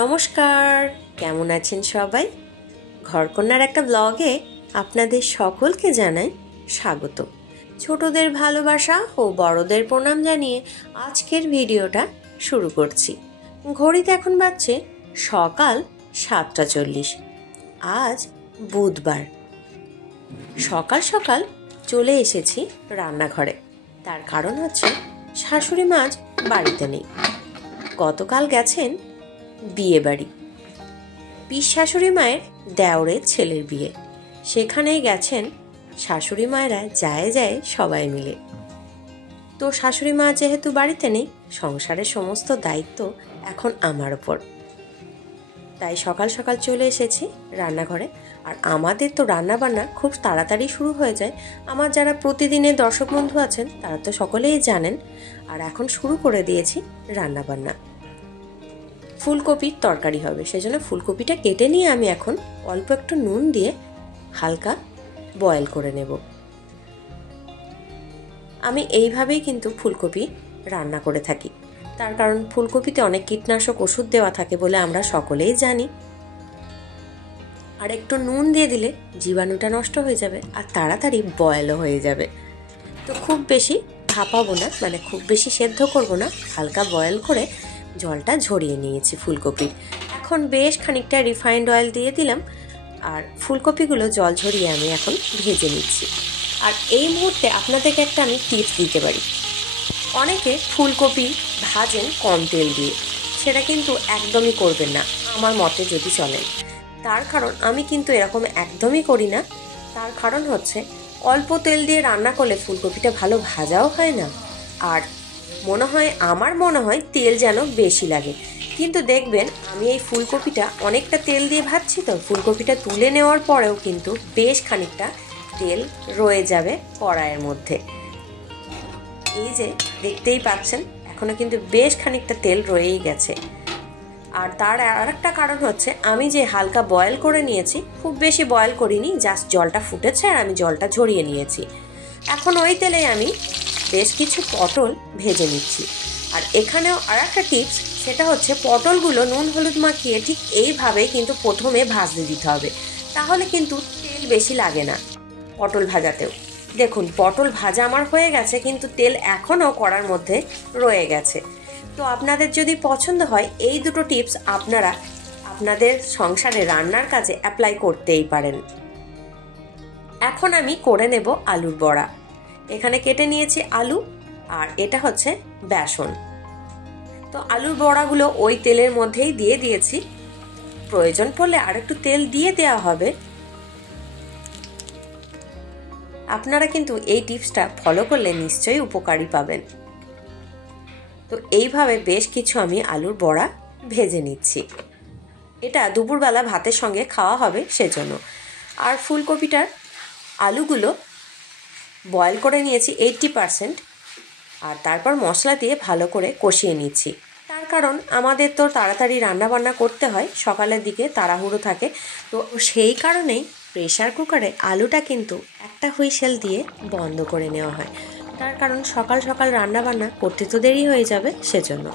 নমস্কার, কেমন আছেন সবাই? ঘরকন্যার একটা ব্লগে আপনাদের সকলকে জানাই স্বাগত। ছোটদের ভালোবাসা ও বড়দের প্রণাম জানিয়ে আজকের ভিডিওটা শুরু করছি। ঘড়িতে এখন বাজছে সকাল 7:40। আজ বুধবার। সকাল সকাল চলে এসেছি রান্নাঘরে। তার কারণ হচ্ছে শাশুড়ি মা আজ বাড়িতে নেই। গতকাল গেছেন বিয়ে বাড়ি, পিস শাশুড়ি মায়ের দেওরের ছেলের বিয়ে। সেখানেই গেছেন শাশুড়ি মায়েরা যায় যায় সবাই মিলে। তো শাশুড়ি মা যেহেতু বাড়িতে নেই, সংসারের সমস্ত দায়িত্ব এখন আমার ওপর। তাই সকাল সকাল চলে এসেছি রান্নাঘরে। আর আমাদের তো রান্না বান্না খুব তাড়াতাড়ি শুরু হয়ে যায়। আমার যারা প্রতিদিনের দর্শক বন্ধু আছেন তারা তো সকলেই জানেন। আর এখন শুরু করে দিয়েছি রান্না বান্না। ফুলকপির তরকারি হবে, সেজন্য ফুলকপিটা কেটে নিয়ে আমি এখন অল্প একটু নুন দিয়ে হালকা বয়েল করে নেব। আমি এইভাবেই কিন্তু ফুলকপি রান্না করে থাকি। তার কারণ ফুলকপিতে অনেক কীটনাশক ওষুধ দেওয়া থাকে বলে আমরা সকলেই জানি। আর একটু নুন দিয়ে দিলে জীবাণুটা নষ্ট হয়ে যাবে আর তাড়াতাড়ি বয়েলও হয়ে যাবে। তো খুব বেশি ভাপাবো না, মানে খুব বেশি সেদ্ধ করব না, হালকা বয়েল করে জলটা ঝরিয়ে নিয়েছি ফুলকপির। এখন বেশ খানিকটা রিফাইন্ড অয়েল দিয়ে দিলাম আর ফুলকপিগুলো জল ঝরিয়ে আমি এখন ভেজে নিচ্ছি। আর এই মুহূর্তে আপনাদেরকে একটা আমি টিপস দিতে পারি। অনেকে ফুলকপি ভাজেন কম তেল দিয়ে, সেটা কিন্তু একদমই করবেন না আমার মতে যদি চলেন। তার কারণ আমি কিন্তু এরকম একদমই করি না। তার কারণ হচ্ছে অল্প তেল দিয়ে রান্না করলে ফুলকপিটা ভালো ভাজাও হয় না, আর আমার মনে হয় তেল যেন বেশি লাগে। কিন্তু দেখবেন আমি এই ফুলকপিটা অনেকটা তেল দিয়ে ভাজছি, তো ফুলকপিটা তুলে নেওয়ার পরেও কিন্তু বেশ খানিকটা তেল রয়ে যাবে কড়াইয়ের মধ্যে। এই যে দেখতেই পাচ্ছেন এখনো কিন্তু বেশ খানিকটা তেল রয়েই গেছে। আর তার আরেকটা কারণ হচ্ছে আমি যে হালকা বয়েল করে নিয়েছি, খুব বেশি বয়েল করিনি, জাস্ট জলটা ফুটেছে আর আমি জলটা ঝরিয়ে নিয়েছি। এখন ওই তেলে আমি বেশ কিছু পটল ভেজে নিচ্ছি। আর এখানেও আর একটা টিপস, সেটা হচ্ছে পটলগুলো নুন হলুদ মাখিয়ে ঠিক এইভাবেই কিন্তু প্রথমে ভাজতে দিতে হবে, তাহলে কিন্তু তেল বেশি লাগে না পটল ভাজাতেও। দেখুন পটল ভাজা আমার হয়ে গেছে, কিন্তু তেল এখনও কড়ার মধ্যে রয়ে গেছে। তো আপনাদের যদি পছন্দ হয় এই দুটো টিপস আপনারা আপনাদের সংসারে রান্নার কাজে অ্যাপ্লাই করতেই পারেন। এখন আমি করে নেব আলুর বড়া। এখানে কেটে নিয়েছি আলু, আর এটা হচ্ছে বেসন। তো আলুর বড়াগুলো ওই তেলের মধ্যেই দিয়ে দিয়েছি। প্রয়োজন পড়লে আর একটু তেল দিয়ে দেওয়া হবে। আপনারা কিন্তু এই টিপসটা ফলো করলে নিশ্চয়ই উপকারী পাবেন। তো এইভাবে বেশ কিছু আমি আলুর বড়া ভেজে নিচ্ছি। এটা দুপুরবেলা ভাতের সঙ্গে খাওয়া হবে সেজন্য। আর ফুলকপিটার আলুগুলো বয়েল করে নিয়েছি 80%। আর তারপর মশলা দিয়ে ভালো করে কষিয়ে নিচ্ছি। তার কারণ আমাদের তো তাড়াতাড়ি রান্নাবান্না করতে হয়, সকালের দিকে তাড়াহুড়ো থাকে। তো সেই কারণেই প্রেসার কুকারে আলুটা কিন্তু একটা হুইসেল দিয়ে বন্ধ করে নেওয়া হয়। তার কারণ সকাল সকাল রান্নাবান্না করতে তো দেরি হয়ে যাবে সেজন্য।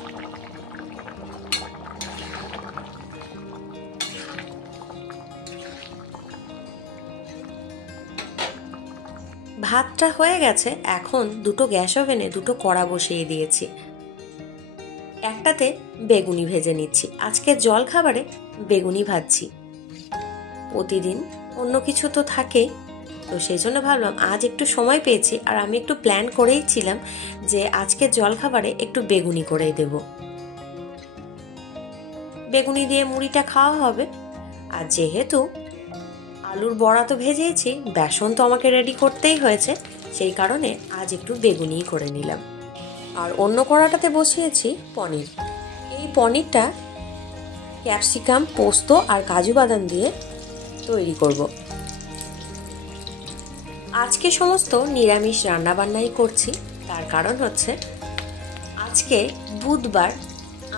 ভাতটা হয়ে গেছে। এখন দুটো গ্যাস ওভেনে দুটো কড়া বসিয়ে দিয়েছি। একটাতে বেগুনি ভেজে নিচ্ছি। আজকে জল খাবারে বেগুনি ভাজছি। প্রতিদিন অন্য কিছু তো থাকেই, তো সেই জন্য ভাবলাম আজ একটু সময় পেয়েছি আর আমি একটু প্ল্যান করেই ছিলাম যে আজকে জল খাবারে একটু বেগুনি করেই দেব। বেগুনি দিয়ে মুড়িটা খাওয়া হবে। আর যেহেতু আলুর বড়া তো ভেজেছি, বেসন তো আমাকে রেডি করতেই হয়েছে, সেই কারণে আজ একটু বেগুনিই করে নিলাম। আর অন্য কড়াটাতে বসিয়েছি পনির। এই পনিরটা ক্যাপসিকাম, পোস্ত আর কাজু বাদাম দিয়ে তৈরি করব। আজকে সমস্ত নিরামিষ রান্নাবান্নাই করছি। তার কারণ হচ্ছে আজকে বুধবার,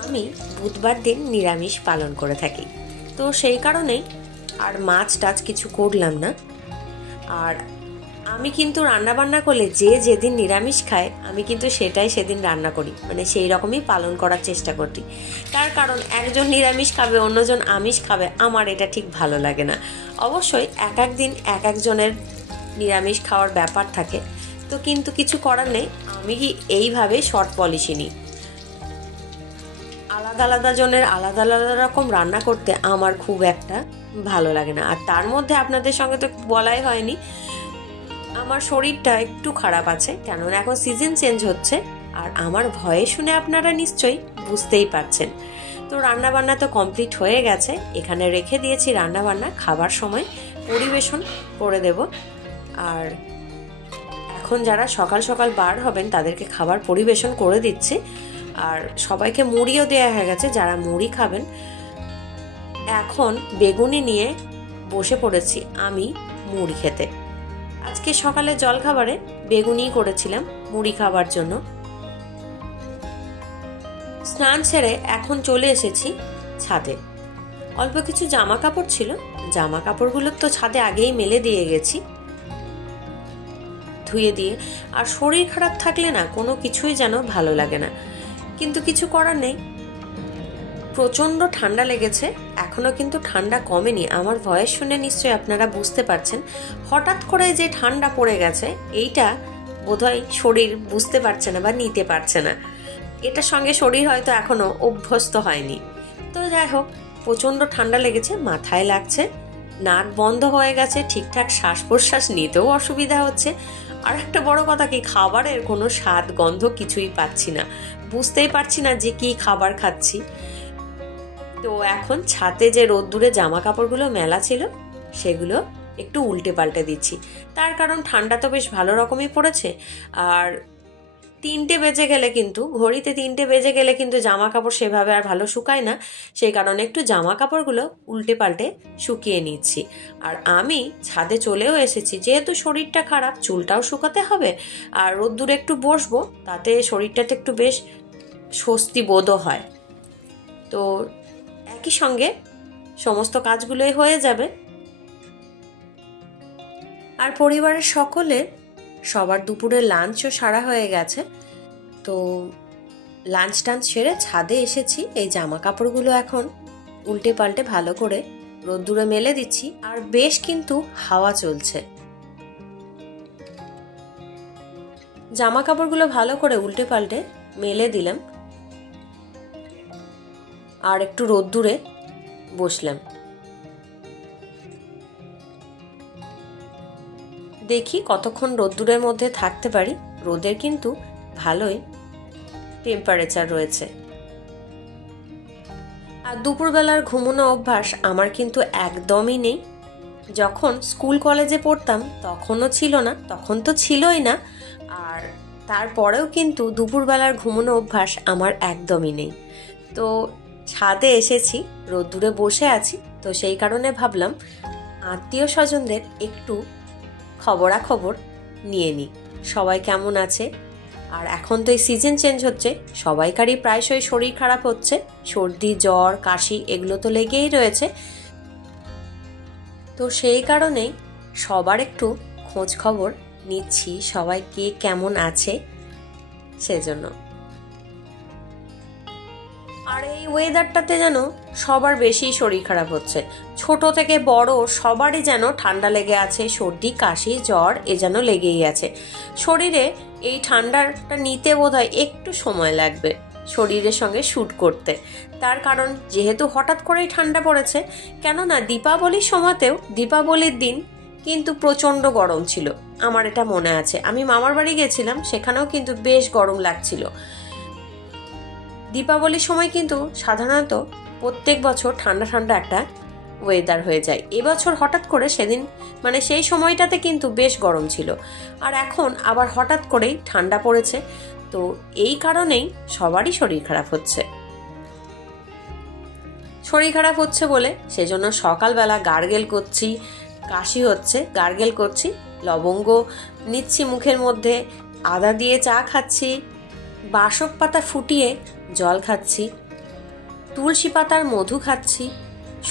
আমি বুধবার দিন নিরামিষ পালন করে থাকি। তো সেই কারণেই আর মাছ টাছ কিছু করলাম না। আর আমি কিন্তু রান্না বান্না করলে যে যেদিন নিরামিষ খায় আমি কিন্তু সেটাই সেদিন রান্না করি, মানে সেই রকমই পালন করার চেষ্টা করি। তার কারণ একজন নিরামিষ খাবে, অন্যজন আমিষ খাবে, আমার এটা ঠিক ভালো লাগে না। অবশ্যই এক এক দিন এক একজনের নিরামিষ খাওয়ার ব্যাপার থাকে, তো কিন্তু কিছু করার নেই, আমি এইভাবে শর্ট পলিসি নিই। আলাদা আলাদা জনের আলাদা আলাদা রকম রান্না করতে আমার খুব একটা ভালো লাগে না। আর তার মধ্যে আপনাদের সঙ্গে তো বলাই হয়নি, আমার শরীরটা একটু খারাপ আছে, কেননা এখন সিজন চেঞ্জ হচ্ছে, আর আমার ভয়ে শুনে আপনারা নিশ্চয়ই বুঝতেই পারছেন। তো রান্নাবান্না তো কমপ্লিট হয়ে গেছে, এখানে রেখে দিয়েছি রান্নাবান্না, খাবার সময় পরিবেশন করে দেব। আর এখন যারা সকাল সকাল বার হবেন তাদেরকে খাবার পরিবেশন করে দিচ্ছি। আর সবাইকে মুড়িও দেওয়া হয়ে গেছে যারা মুড়ি খাবেন। এখন বেগুনি নিয়ে বসে পড়েছি আমি মুড়ি খেতে। আজকে সকালে জলখাবারে বেগুনি করেছিলাম মুড়ি খাবার জন্য। স্নান সেরে এখন চলে এসেছি ছাদে। অল্প কিছু জামা কাপড় ছিল, জামা কাপড়গুলো তো ছাদে আগেই মেলে দিয়ে গেছি ধুয়ে দিয়ে। আর শরীর খারাপ থাকলে না কোনো কিছুই যেন ভালো লাগে না, কিন্তু কিছু করার নেই। প্রচণ্ড ঠান্ডা লেগেছে, এখনো কিন্তু ঠান্ডা কমেনি। আমার ভয়েস শুনে নিশ্চয়ই আপনারা বুঝতে পারছেন হঠাৎ করে যে ঠান্ডা পড়ে গেছে, এইটা বোধহয় শরীর বুঝতে পারছে না বা নিতে পারছে না। এটার সঙ্গে শরীর হয়তো এখনো অভ্যস্ত হয়নি। তো যাই হোক, প্রচণ্ড ঠান্ডা লেগেছে, মাথায় লাগছে, নাক বন্ধ হয়ে গেছে, ঠিকঠাক শ্বাস প্রশ্বাস নিতেও অসুবিধা হচ্ছে। আর একটা বড় কথা কি, খাবারের কোনো স্বাদ গন্ধ কিছুই পাচ্ছি না, বুঝতেই পারছি না যে কি খাবার খাচ্ছি। তো এখন ছাদে যে রোদ্দুরে জামা কাপড়গুলো মেলা ছিল সেগুলো একটু উল্টে পাল্টে দিচ্ছি। তার কারণ ঠান্ডা তো বেশ ভালো রকমই পড়েছে, আর 3টে বেজে গেলে কিন্তু, ঘড়িতে 3টে বেজে গেলে কিন্তু জামা কাপড় সেভাবে আর ভালো শুকায় না। সেই কারণে একটু জামা কাপড়গুলো উল্টে পাল্টে শুকিয়ে নিচ্ছি। আর আমি ছাদে চলেও এসেছি, যেহেতু শরীরটা খারাপ, চুলটাও শুকাতে হবে, আর রোদ্দুরে একটু বসবো, তাতে শরীরটাতে একটু বেশ স্বস্তি বোধও হয়। তো একই সঙ্গে সমস্ত কাজগুলোই হয়ে যাবে। আর পরিবারের সবার দুপুরে লাঞ্চও সারা হয়ে গেছে। তো লাঞ্চ টাঞ্চ সেরে ছাদে এসেছি, এই জামা কাপড়গুলো এখন উল্টে পাল্টে ভালো করে রোদ্দুরে মেলে দিচ্ছি। আর বেশ কিন্তু হাওয়া চলছে। জামা কাপড়গুলো ভালো করে উল্টে পাল্টে মেলে দিলাম, আর একটু রোদ্দুরে বসলাম। দেখি কতক্ষণ রোদ্দুরের মধ্যে থাকতে পারি। রোদের কিন্তু ভালোই টেম্পারেচার রয়েছে। আর দুপুরবেলার ঘুমানো অভ্যাস আমার কিন্তু একদমই নেই। যখন স্কুল কলেজে পড়তাম তখনও ছিল না, তখন তো ছিলই না। আর তারপরেও কিন্তু দুপুরবেলার ঘুমানো অভ্যাস আমার একদমই নেই। তো ছাদে এসেছি, রোদ্দুরে বসে আছি, তো সেই কারণে ভাবলাম আত্মীয় স্বজনদের একটু খবরাখবর নিয়ে নিই, সবাই কেমন আছে। আর এখন তো এই সিজন চেঞ্জ হচ্ছে, সবাইকারই প্রায়শই শরীর খারাপ হচ্ছে, সর্দি জ্বর কাশি এগুলো তো লেগেই রয়েছে। তো সেই কারণেই সবার একটু খোঁজ খবর নিচ্ছি, সবাই কে কেমন আছে সেজন্য। আর এই ওয়েদারটাতে যেন সবার বেশি শরীর খারাপ হচ্ছে, ছোট থেকে বড় সবারই যেন ঠান্ডা লেগে আছে, সর্দি কাশি জ্বর এ যেন লেগেই আছে। শরীরে এই ঠান্ডাটা নিতে বোধহয় একটু সময় লাগবে, শরীরের সঙ্গে শ্যুট করতে। তার কারণ যেহেতু হঠাৎ করেই ঠান্ডা পড়েছে, কেননা দীপাবলির সময়তেও, দীপাবলির দিন কিন্তু প্রচণ্ড গরম ছিল, আমার এটা মনে আছে। আমি মামার বাড়ি গেছিলাম, সেখানেও কিন্তু বেশ গরম লাগছিল। দীপাবলির সময় কিন্তু সাধারণত প্রত্যেক বছর ঠান্ডা ঠান্ডা একটা ওয়েদার হয়ে যায়। এবছর হঠাৎ করে সেদিন, মানে সেই সময়টাতে কিন্তু বেশ গরম ছিল, আর এখন আবার হঠাৎ করেই ঠান্ডা পড়েছে। তো এই কারণেই সবারই শরীর খারাপ হচ্ছে। শরীর খারাপ হচ্ছে বলে সেজন্য সকালবেলা গার্গেল করছি, কাশি হচ্ছে, গার্গেল করছি, লবঙ্গ নিচ্ছি মুখের মধ্যে, আদা দিয়ে চা খাচ্ছি, বাসক পাতা ফুটিয়ে জল খাচ্ছি, তুলসী পাতার মধু খাচ্ছি।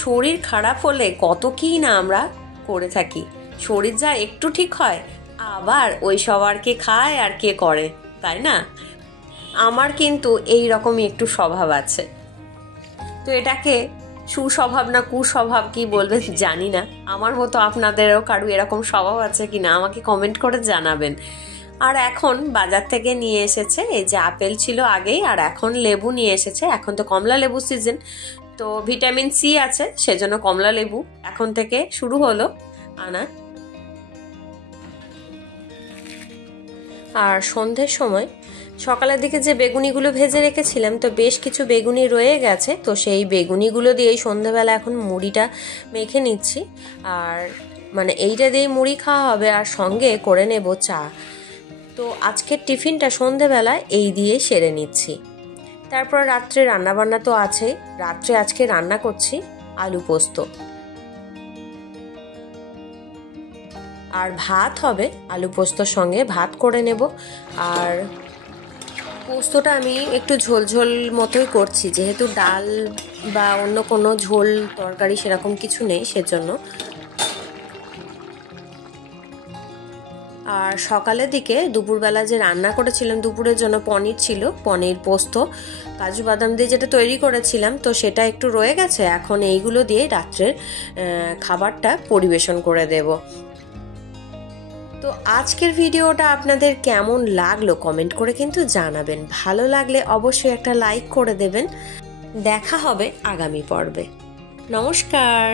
শরীর খারাপ হলে কত কি না আমরা করে থাকি। শরীর যা একটু ঠিক হয় আবার ওই সব আর কে খায় আর কে করে, তাই না? আমার কিন্তু এই রকমই একটু স্বভাব আছে। তো এটাকে সুস্বভাব না কুস্বভাব কি বলবেন জানি না। আমার মতো আপনাদেরও কারো এরকম স্বভাব আছে কিনা আমাকে কমেন্ট করে জানাবেন। আর এখন বাজার থেকে নিয়ে এসেছে এই যে আপেল ছিল আগেই, আর এখন লেবু নিয়ে এসেছে। এখন তো কমলা লেবু সিজন, তো ভিটামিন সি আছে, সেজন্য কমলা লেবু এখন থেকে শুরু হলো আনা। আর সন্ধ্যের সময় সকালের দিকে যে বেগুনিগুলো ভেজে রেখেছিলাম, তো বেশ কিছু বেগুনি রয়ে গেছে, তো সেই বেগুনিগুলো দিয়েই সন্ধ্যেবেলা এখন মুড়িটা মেখে নিচ্ছি। আর মানে এইটা দিয়েই মুড়ি খাওয়া হবে, আর সঙ্গে করে নেব চা। তো আজকের টিফিনটা সন্ধ্যেবেলা এই দিয়ে সেরে নিচ্ছি। তারপর রাত্রে রান্নাবান্না তো আছে। রাত্রে আজকে রান্না করছি আলু পোস্ত, আর ভাত হবে। আলু পোস্তর সঙ্গে ভাত করে নেব। আর পোস্তটা আমি একটু ঝোল ঝোল মতোই করছি, যেহেতু ডাল বা অন্য কোনো ঝোল তরকারি সেরকম কিছু নেই সেজন্য। আর সকালের দিকে দুপুরবেলা যে রান্না করেছিলাম দুপুরের জন্য, পনির ছিল, পনির পোস্ত কাজু বাদাম দিয়ে যেটা তৈরি করেছিলাম, তো সেটা একটু রয়ে গেছে। এখন এইগুলো দিয়ে রাত্রের খাবারটা পরিবেশন করে দেব। তো আজকের ভিডিওটা আপনাদের কেমন লাগলো কমেন্ট করে কিন্তু জানাবেন। ভালো লাগলে অবশ্যই একটা লাইক করে দেবেন। দেখা হবে আগামী পর্বে। নমস্কার।